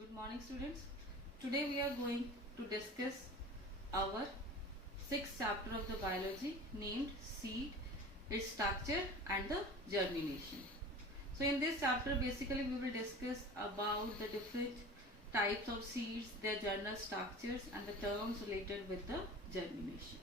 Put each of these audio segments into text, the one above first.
Good morning, students. Today we are going to discuss our sixth chapter of the biology named seed, its structure and the germination. So in this chapter basically we will discuss about the different types of seeds, their general structures and the terms related with the germination.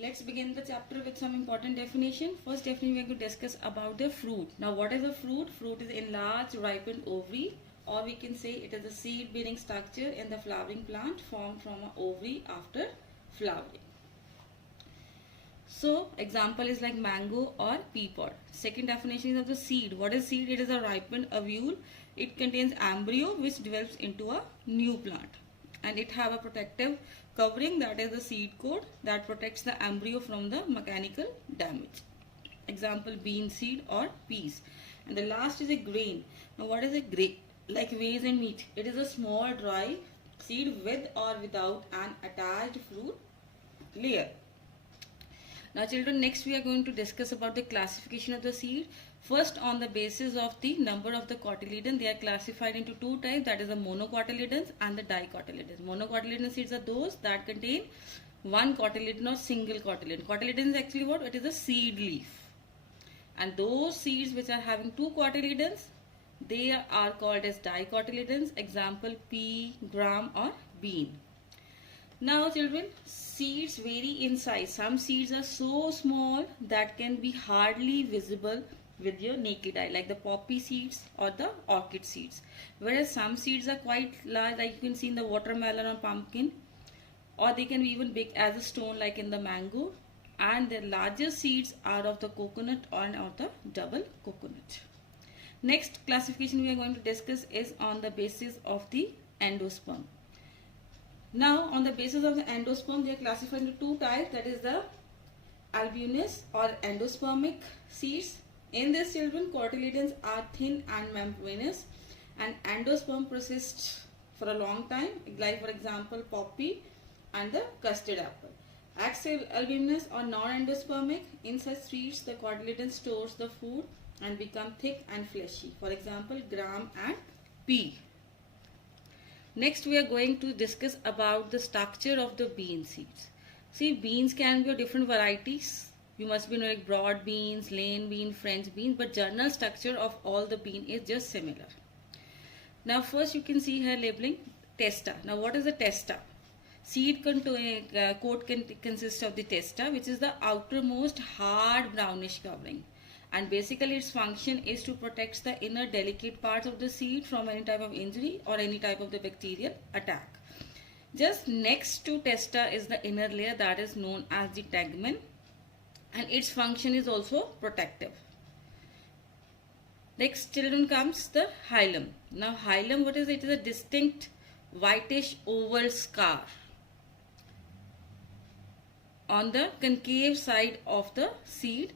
Let's begin the chapter with some important definition. First definition we are going to discuss about the fruit. Now what is a fruit? Fruit is enlarged ripened ovary, or we can say it is a seed bearing structure in the flowering plant formed from an ovary after flowering. So example is like mango or pea pod. Second definition is of the seed. What is seed? It is a ripened ovule. It contains embryo which develops into a new plant, and it have a protective covering, that is the seed coat, that protects the embryo from the mechanical damage. Example, bean seed or peas. And the last is a grain. Now what is a grain? Like maize and wheat, it is a small dry seed with or without an attached fruit layer. Now children, next we are going to discuss about the classification of the seed. First, on the basis of the number of the cotyledon, they are classified into two types, that is the monocotyledons and the dicotyledons. Monocotyledon seeds are those that contain one cotyledon or single cotyledon. Cotyledon is actually what? It is a seed leaf. And those seeds which are having two cotyledons, they are called as dicotyledons. Example, pea, gram or bean. Now children, seeds vary in size. Some seeds are so small that can be hardly visible with your naked eye, like the poppy seeds or the orchid seeds. Whereas some seeds are quite large, like you can see in the watermelon or pumpkin, or they can be even big as a stone like in the mango. And the larger seeds are of the coconut or of the double coconut. Next classification we are going to discuss is on the basis of the endosperm. Now on the basis of the endosperm, they are classified into two types, that is the albuminous or endospermic seeds. In this children, cotyledons are thin and membranous, and endosperm persists for a long time, like for example poppy and the custard apple. Axial albuminous or non-endospermic, in such seeds the cotyledon stores the food and become thick and fleshy, for example gram and pea. Next we are going to discuss about the structure of the bean seeds. See, beans can be of different varieties. You must be knowing like broad beans, lane bean, French beans, but general structure of all the bean is just similar. Now first you can see here labeling testa. Now what is the testa? Seed coat consists of the testa, which is the outermost hard brownish covering. And basically its function is to protect the inner delicate parts of the seed from any type of injury or any type of the bacterial attack. Just next to testa is the inner layer, that is known as the tegmen, and its function is also protective. Next children comes the hilum. Now hilum, what is it? It is a distinct whitish oval scar on the concave side of the seed,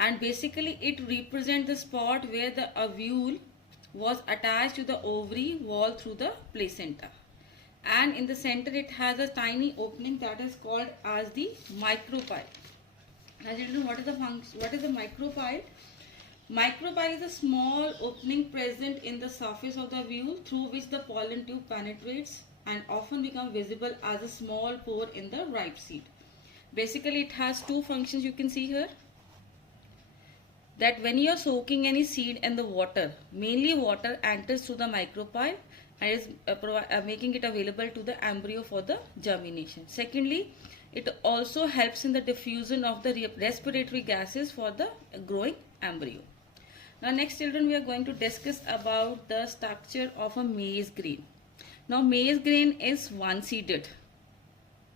and basically it represents the spot where the ovule was attached to the ovary wall through the placenta, and in the center it has a tiny opening that is called as the micropyle. Now children, what is the function? What is the micropyle? Micropyle is a small opening present in the surface of the ovule through which the pollen tube penetrates and often become visible as a small pore in the ripe seed. Basically it has two functions, you can see here. That when you are soaking any seed in the water, mainly water enters through the micropyle and is making it available to the embryo for the germination. Secondly, it also helps in the diffusion of the respiratory gases for the growing embryo. Now next children, we are going to discuss about the structure of a maize grain. Now maize grain is one-seeded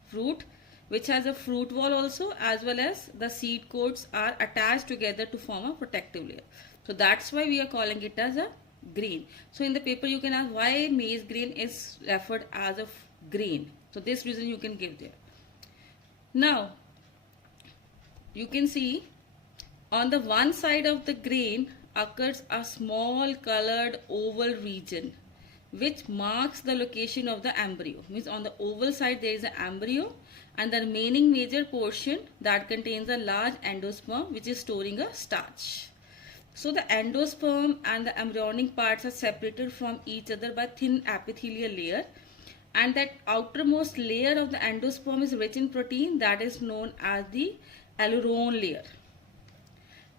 fruit which has a fruit wall also, as well as the seed coats are attached together to form a protective layer. So that's why we are calling it as a grain. So in the paper you can ask why maize grain is referred as a grain. So this reason you can give there. Now you can see on the one side of the grain occurs a small colored oval region which marks the location of the embryo. Means on the oval side there is an embryo, and the remaining major portion that contains a large endosperm which is storing a starch. So the endosperm and the embryonic parts are separated from each other by thin epithelial layer, and that outermost layer of the endosperm is rich in protein that is known as the aileron layer.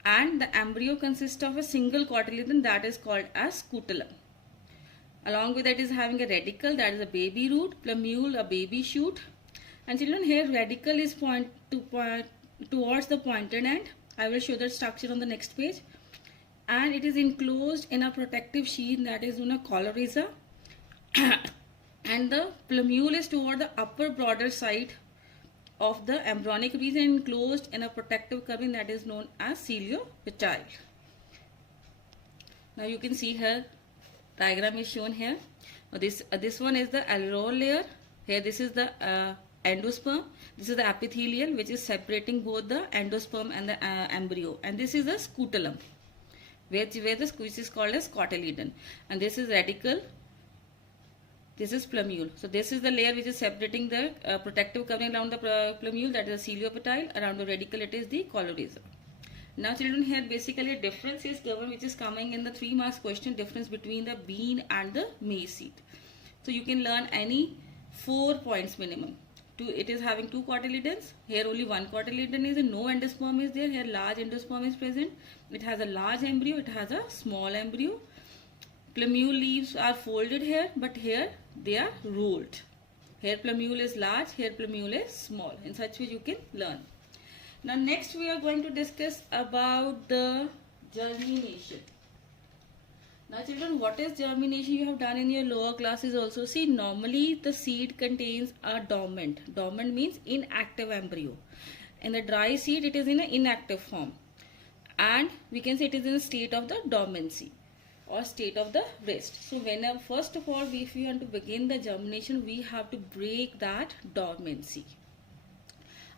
And the embryo consists of a single cotyledon that is called as scutellum. Along with that is having a radicle, that is a baby root, plumule, a baby shoot. And children, here radicle is point towards the pointed end. I will show the structure on the next page. And it is enclosed in a protective sheath that is known as coryza. And the plumule is toward the upper broader side of the embryonic region, enclosed in a protective covering that is known as ciliopatile. Now you can see here, diagram is shown here. Now this one is the aileron layer. Here this is the endosperm. This is the epithelial which is separating both the endosperm and the embryo. And this is the scutellum, which is called as cotyledon. And this is radicle. This is plumule. So this is the layer which is separating the protective covering around the plumule, that is the ciliopatile. Around the radicle it is the coryza. Now children, here basically a difference is given which is coming in the 3 marks question, difference between the bean and the maize seed. So you can learn any 4 points minimum. It is having 2 cotyledons. Here only 1 cotyledon is, and no endosperm is there. Here large endosperm is present. It has a large embryo. It has a small embryo. Plumule leaves are folded here, but here they are rolled. Here plumule is large, here plumule is small. In such way you can learn. Now next we are going to discuss about the germination. Now children, what is germination? You have done in your lower classes also. See, normally the seed contains a dormant. Dormant means inactive embryo. In the dry seed it is in an inactive form. And we can say it is in a state of the dormancy or state of the rest. So whenever, first of all, if we want to begin the germination, we have to break that dormancy.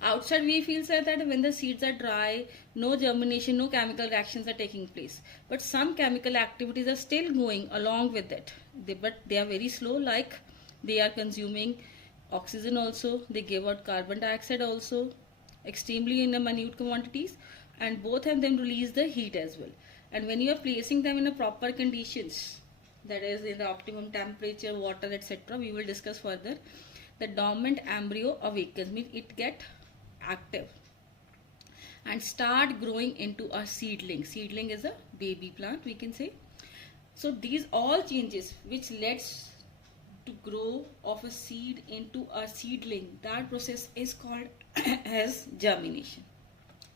Outside we feel that when the seeds are dry, no germination, no chemical reactions are taking place. But some chemical activities are still going along with it. But they are very slow, like they are consuming oxygen also, they give out carbon dioxide also, extremely in the minute quantities, and both of them release the heat as well. And when you are placing them in a proper conditions, that is in the optimum temperature, water, etc., we will discuss further, the dormant embryo awakens, means it get active and start growing into a seedling. Seedling is a baby plant, we can say. So these all changes which leads to grow of a seed into a seedling, that process is called as germination.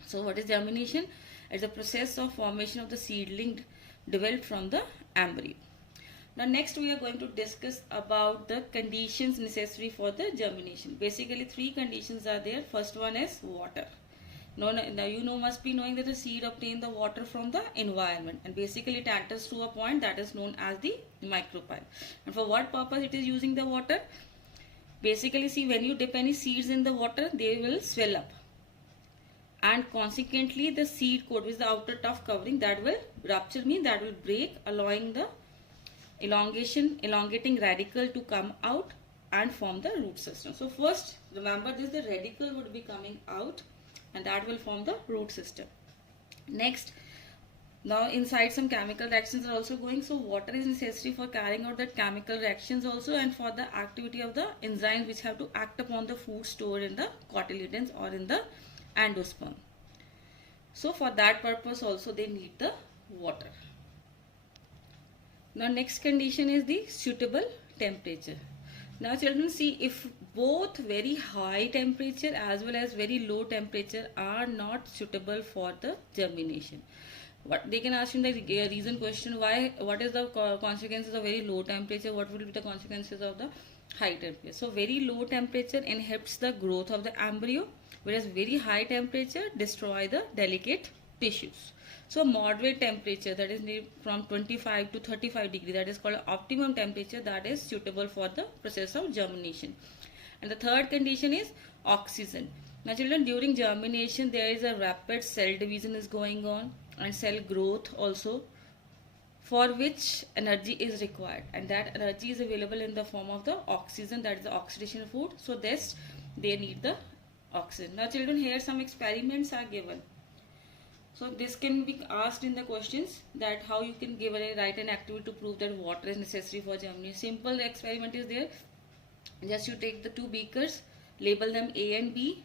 So what is germination? It's the process of formation of the seedling developed from the embryo. Now next we are going to discuss about the conditions necessary for the germination. Basically 3 conditions are there. First one is water. Now you must be knowing that the seed obtain the water from the environment, and basically it enters to a point that is known as the micropyle. And for what purpose it is using the water? Basically, see, when you dip any seeds in the water, they will swell up. And consequently the seed coat, which is the outer tough covering, that will rupture, means that will break, allowing the elongating radicle to come out and form the root system. So first remember this, the radicle would be coming out and that will form the root system. Next, now inside some chemical reactions are also going, so water is necessary for carrying out that chemical reactions also, and for the activity of the enzymes which have to act upon the food stored in the cotyledons or in the endosperm. So for that purpose also they need the water. Now next condition is the suitable temperature. Now children, see, if both very high temperature as well as very low temperature are not suitable for the germination, what they can ask in the reason question, why, what is the consequences of very low temperature, what will be the consequences of the high temperature. So very low temperature inhibits the growth of the embryo, whereas very high temperature destroy the delicate tissues. So moderate temperature, that is from 25 to 35 degrees, that is called optimum temperature, that is suitable for the process of germination. And the third condition is oxygen. Now children, during germination there is a rapid cell division is going on and cell growth also, for which energy is required, and that energy is available in the form of the oxygen, that is the oxidation food. So this they need the oxygen. Now children, here some experiments are given. So this can be asked in the questions, that how you can write an activity to prove that water is necessary for germination. Simple experiment is there. Just you take the two beakers, label them A and B,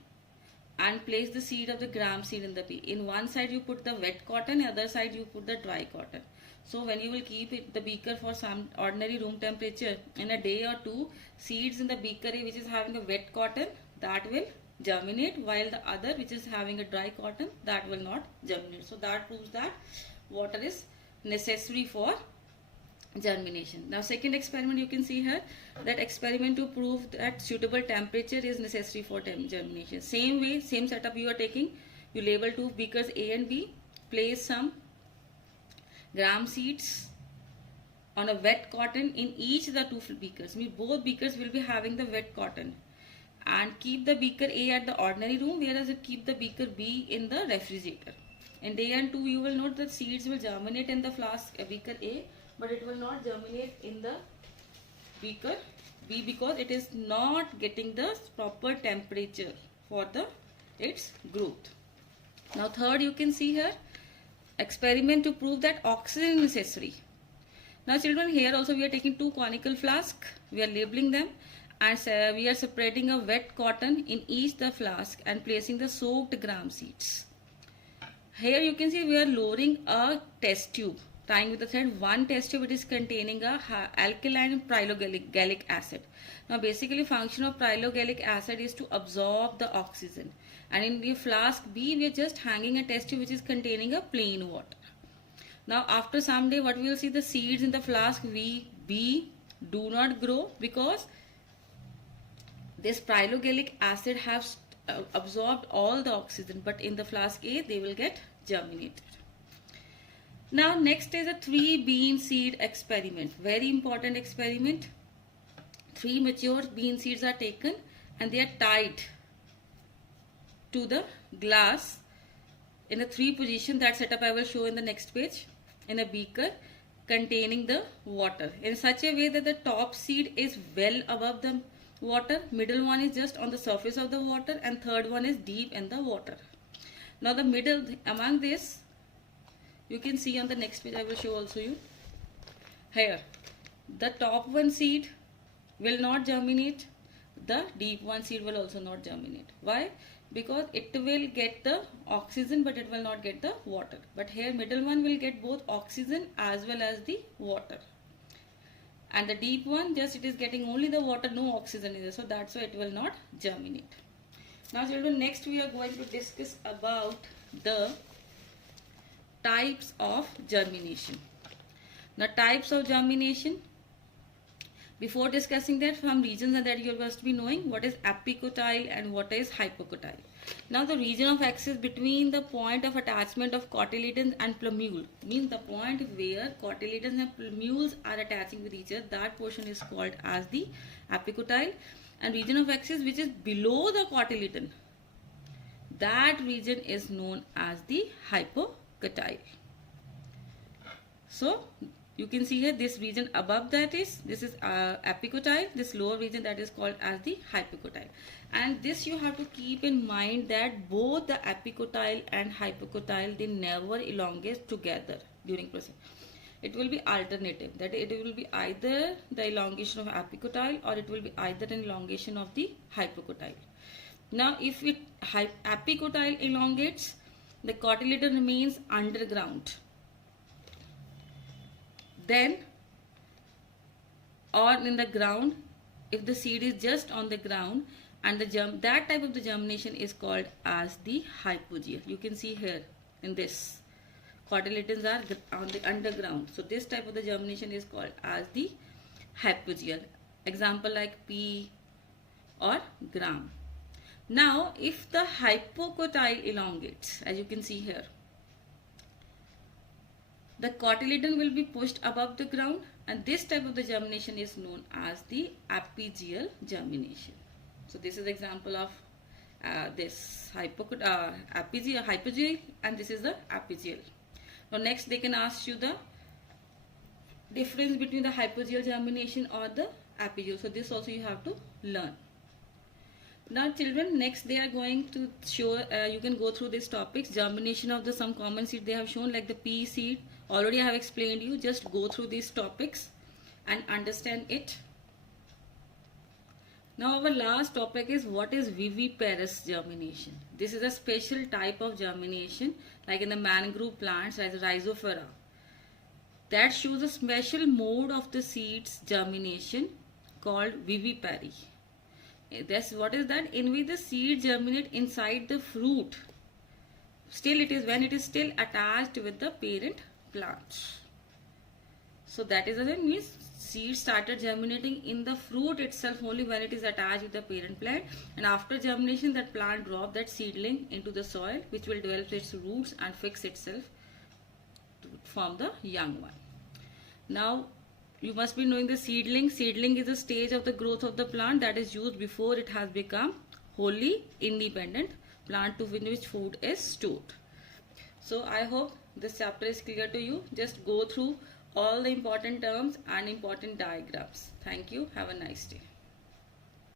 and place the seed of the gram seed in the B. In one side you put the wet cotton, other side you put the dry cotton. So when you will keep the beaker for some ordinary room temperature, in a day or two, seeds in the beaker A which is having a wet cotton, that will germinate, while the other which is having a dry cotton, that will not germinate. So that proves that water is necessary for germination. Now second experiment you can see here, that experiment to prove that suitable temperature is necessary for germination. Same way, same setup you are taking. You label two beakers A and B, place some gram seeds on a wet cotton in each of the two beakers. Both beakers will be having the wet cotton, and keep the beaker A at the ordinary room, whereas you keep the beaker B in the refrigerator. In day and 2 you will note that seeds will germinate in the flask beaker A, but it will not germinate in the beaker B because it is not getting the proper temperature for its growth. Now third you can see here, experiment to prove that oxygen is necessary. Now children, here also we are taking two conical flasks, we are labeling them, and we are separating a wet cotton in each the flask and placing the soaked gram seeds. Here you can see we are lowering a test tube, tying with the thread one test tube. It is containing a alkaline pyrogallic acid. Now basically function of pyrogallic acid is to absorb the oxygen, and in the flask B we are just hanging a test tube which is containing a plain water. Now after some day what we will see, the seeds in the flask B do not grow because this pyrogallic acid has absorbed all the oxygen, but in the flask A they will get germinated. Now next is a 3 bean seed experiment. Very important experiment. 3 mature bean seeds are taken and they are tied to the glass in a 3 position. That setup I will show in the next page, in a beaker containing the water, in such a way that the top seed is well above the water, middle one is just on the surface of the water, and third one is deep in the water. Now the middle among this you can see on the next page, I will show also you. Here the top one seed will not germinate, the deep one seed will also not germinate. Why? Because it will get the oxygen but it will not get the water. But here middle one will get both oxygen as well as the water, and the deep one just it is getting only the water, no oxygen in there, so that's why it will not germinate. Now children, next we are going to discuss about the types of germination. Now types of germination, before discussing that, some regions that you must be knowing, what is apicotyle and what is hypocotyle. Now the region of axis between the point of attachment of cotyledons and plumule, means the point where cotyledons and plumules are attaching with each other, that portion is called as the apicotyle. And region of axis which is below the cotyledon, that region is known as the hypocotyle. So you can see here, this region above that is, this is apicotyle, this lower region that is called as the hypocotyle. And this you have to keep in mind that both the apicotyle and hypocotyle, they never elongate together during process. It will be alternative, that it will be either the elongation of apicotyle or it will be either an elongation of the hypocotyle. Now if apicotyle elongates, the cotyledon remains underground. Then, or in the ground, if the seed is just on the ground, and that type of the germination is called as the hypogeal. You can see here in this, cotyledons are on the underground, so this type of the germination is called as the hypogeal. Example like pea or gram. Now if the hypocotyle elongates, as you can see here, the cotyledon will be pushed above the ground, and this type of the germination is known as the apigeal germination. So this is the example of this hypogeal, and this is the apigeal. Now next they can ask you the difference between the hypogeal germination or the apigeal. So this also you have to learn. Now children, next they are going to show, you can go through these topics, germination of the some common seed they have shown, like the pea seed. Already I have explained you, just go through these topics and understand it. Now our last topic is what is viviparous germination. This is a special type of germination like in the mangrove plants as Rhizophora, that shows a special mode of the seeds germination called vivipary. That's what is that, in which the seed germinate inside the fruit. Still it is when it is still attached with the parent plant. So that is the means seed started germinating in the fruit itself only when it is attached with the parent plant, and after germination that plant drop that seedling into the soil, which will develop its roots and fix itself to form the young one. Now you must be knowing the seedling. Seedling is a stage of the growth of the plant that is used before it has become wholly independent plant to which food is stored. So I hope this chapter is clear to you. Just go through all the important terms and important diagrams. Thank you. Have a nice day.